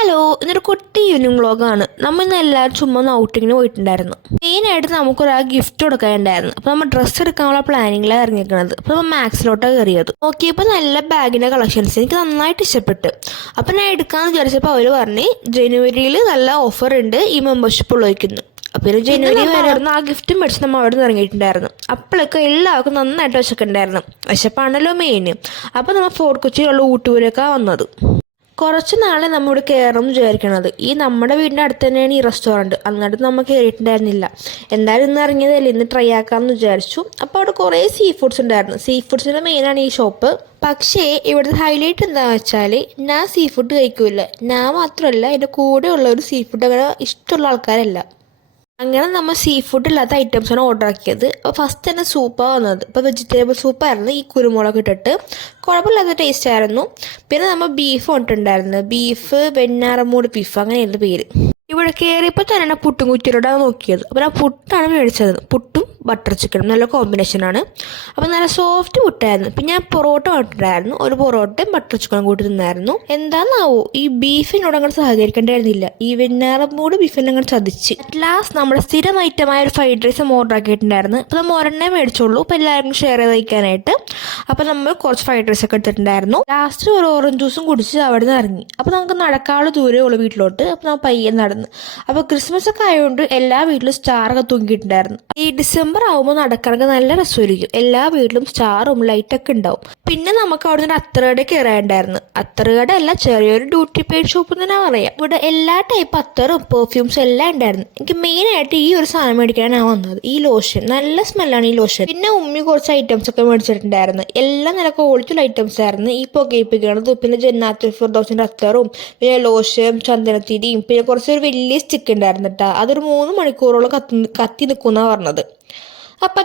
Hello, ഇന്നൊരു കുട്ടി evening വ്ളോഗാണ്. നമ്മൾ ഇന്ന് എല്ലാവരും ചുമ്മാ ഒന്ന് ഔട്ടിങ്ങിന് പോയിട്ടുണ്ടായിരുന്നു. മെയിനായിട്ട് നമുക്കൊരാൾ ഗിഫ്റ്റ് കൊടുക്കാനുണ്ടായിരുന്നു. അപ്പോൾ നമ്മൾ ഡ്രസ്സ് എടുക്കാനുള്ള പ്ലാനിങ്ങിലാണ് ഇറങ്ങിയിരിക്കുന്നത്. അപ്പോൾ നമ്മൾ മാക്സിലോട്ടാണ് കയറിയത്. നോക്കിയപ്പോൾ നല്ല ബാഗിൻ്റെ കളക്ഷൻസ് എനിക്ക് നന്നായിട്ട് ഇഷ്ടപ്പെട്ട്. അപ്പോൾ ഞാൻ എടുക്കാമെന്ന് വിചാരിച്ചപ്പോൾ അവർ പറഞ്ഞ് ജനുവരിയിൽ നല്ല ഓഫർ ഉണ്ട്, ഈ മെമ്പർഷിപ്പ് ഉള്ളവയ്ക്കുന്നു. അപ്പോൾ ജനുവരി വരായിരുന്നു. ആ ഗിഫ്റ്റും മേടിച്ച് നമ്മൾ അവിടെ നിന്ന് ഇറങ്ങിയിട്ടുണ്ടായിരുന്നു. അപ്പോഴൊക്കെ എല്ലാവർക്കും നന്നായിട്ട് വിശക്കുണ്ടായിരുന്നു. വിശപ്പാണല്ലോ മെയിൻ. അപ്പോൾ നമ്മൾ ഫോർട്ട് കൊച്ചിയിലുള്ള ഊട്ടൂരൊക്കെ വന്നത്. കുറച്ച് നാളെ നമ്മളിവിടെ കയറും വിചാരിക്കണത്. ഈ നമ്മുടെ വീടിൻ്റെ അടുത്ത് തന്നെയാണ് ഈ റെസ്റ്റോറൻറ്റ്. എന്നിട്ട് നമ്മൾ കയറിയിട്ടുണ്ടായിരുന്നില്ല. എന്തായാലും ഇന്ന് ഇറങ്ങിയതല്ലേ, ഇന്ന് ട്രൈ ആക്കാമെന്ന് വിചാരിച്ചു. അപ്പോൾ അവിടെ കുറേ സീ ഫുഡ്സ് ഉണ്ടായിരുന്നു. സീ ഫുഡ്സിൻ്റെ മെയിനാണ് ഈ ഷോപ്പ്. പക്ഷേ ഇവിടുത്തെ ഹൈലൈറ്റ് എന്താണെന്ന് വെച്ചാൽ ഞാൻ സീ ഫുഡ് കഴിക്കില്ല. ഞാൻ മാത്രമല്ല, എൻ്റെ കൂടെ ഉള്ളവർ സീ ഫുഡ് അങ്ങനെ ഇഷ്ടമുള്ള ആൾക്കാരല്ല. അങ്ങനെ നമ്മൾ സീ ഫുഡ് ഇല്ലാത്ത ഐറ്റംസാണ് ഓർഡർ ആക്കിയത്. അപ്പോൾ ഫസ്റ്റ് തന്നെ സൂപ്പാണ് വന്നത്. ഇപ്പോൾ വെജിറ്റബിൾ സൂപ്പായിരുന്നു. ഈ കുരുമുളക് ഇട്ടിട്ട് കുഴപ്പമില്ലാത്ത ടേസ്റ്റ് ആയിരുന്നു. പിന്നെ നമ്മൾ ബീഫ് കൊണ്ടിട്ടുണ്ടായിരുന്നു. ബീഫ് വെണ്ണാറമൂട് ബീഫ് അങ്ങനെയായിരുന്നു പേര്. ഇവിടെ കയറിയപ്പോൾ തന്നെ പുട്ടും കുറ്റിയോടാണ് നോക്കിയത്. അപ്പോൾ ഞാൻ പുട്ടാണ് മേടിച്ചത്. പുട്ടും ബട്ടർ ചിക്കനും നല്ല കോമ്പിനേഷനാണ്. അപ്പോൾ നല്ല സോഫ്റ്റ് പുട്ടായിരുന്നു. പിന്നെ ഞാൻ പൊറോട്ട കൊണ്ടിട്ടുണ്ടായിരുന്നു. ഒരു പൊറോട്ടയും ബട്ടർ ചിക്കനും കൂട്ടി തിന്നായിരുന്നു. എന്താണെന്നാവോ ഈ ബീഫിനോട് അങ്ങോട്ട് സഹകരിക്കേണ്ടായിരുന്നില്ല. ഈ വെണ്ണാറമൂട് ബീഫിനെ അങ്ങോട്ട് ചതിച്ച്. അറ്റ് ലാസ്റ്റ് നമ്മുടെ സ്ഥിരം ഐറ്റമായ ഒരു ഫ്രൈഡ് റൈസ് ഓർഡർ ആക്കിയിട്ടുണ്ടായിരുന്നു. അപ്പോൾ നമ്മൾ ഒരെണ്ണേ മേടിച്ചുള്ളൂ. അപ്പോൾ എല്ലാവർക്കും ഷെയർ ചെയ്ത് കഴിക്കാനായിട്ട്. അപ്പോൾ നമ്മൾ കുറച്ച് ഫ്രൈഡ് റൈസ് ഒക്കെ എടുത്തിട്ടുണ്ടായിരുന്നു. ലാസ്റ്റ് ഒരു ഓറഞ്ച് ജ്യൂസും കുടിച്ച് അവിടെ നിന്ന് ഇറങ്ങി. അപ്പോൾ നമുക്ക് നടക്കാനുള്ള ദൂരമേ ഉള്ളൂ വീട്ടിലോട്ട്. അപ്പോൾ നമ്മൾ പയ്യെ നടന്നു. അപ്പോൾ ക്രിസ്മസ് ഒക്കെ ആയതുകൊണ്ട് എല്ലാ വീട്ടിലും സ്റ്റാറൊക്കെ തൂങ്ങിയിട്ടുണ്ടായിരുന്നു. ഈ ഡിസംബർ ആകുമ്പോൾ നടക്കാനൊക്കെ നല്ല രസമായിരിക്കും. എല്ലാ വീട്ടിലും സ്റ്റാറും ലൈറ്റൊക്കെ ഉണ്ടാവും. പിന്നെ നമുക്ക് അവിടെ നിന്ന് അത്തറുകട കയറാനുണ്ടായിരുന്നു. അത്തറുകട അല്ല, ചെറിയൊരു ഡ്യൂട്ടി പെയ്ഡ് ഷോപ്പ് എന്ന് തന്നെ പറയാം. ഇവിടെ എല്ലാ ടൈപ്പ് അത്തറും പെർഫ്യൂംസും എല്ലാം ഉണ്ടായിരുന്നു. എനിക്ക് മെയിനായിട്ട് ഈ ഒരു സാധനം മേടിക്കാനാണ് വന്നത്. ഈ ലോഷൻ നല്ല സ്മെല്ലാണ് ഈ ലോഷൻ. പിന്നെ ഉമ്മി കുറച്ച് ഐറ്റംസ് ഒക്കെ മേടിച്ചിട്ടുണ്ടായിരുന്നു. എല്ലാം നല്ല ക്വാളിറ്റിയുള്ള ഐറ്റംസ് ആയിരുന്നു. ഈ പുകയിപ്പിക്കണത്, പിന്നെ ജന്നാത്തുൽ ഫിർദൗസിന്റെ അത്തറും, പിന്നെ ലോഷൻ, ചന്ദനത്തിരിയും, പിന്നെ കുറച്ചൊരു വലിയ സ്റ്റിക്ക് ഉണ്ടായിരുന്നു കേട്ടോ. അതൊരു 3 മണിക്കൂറോളം കത്തി നിൽക്കുന്ന പറഞ്ഞത്. അപ്പം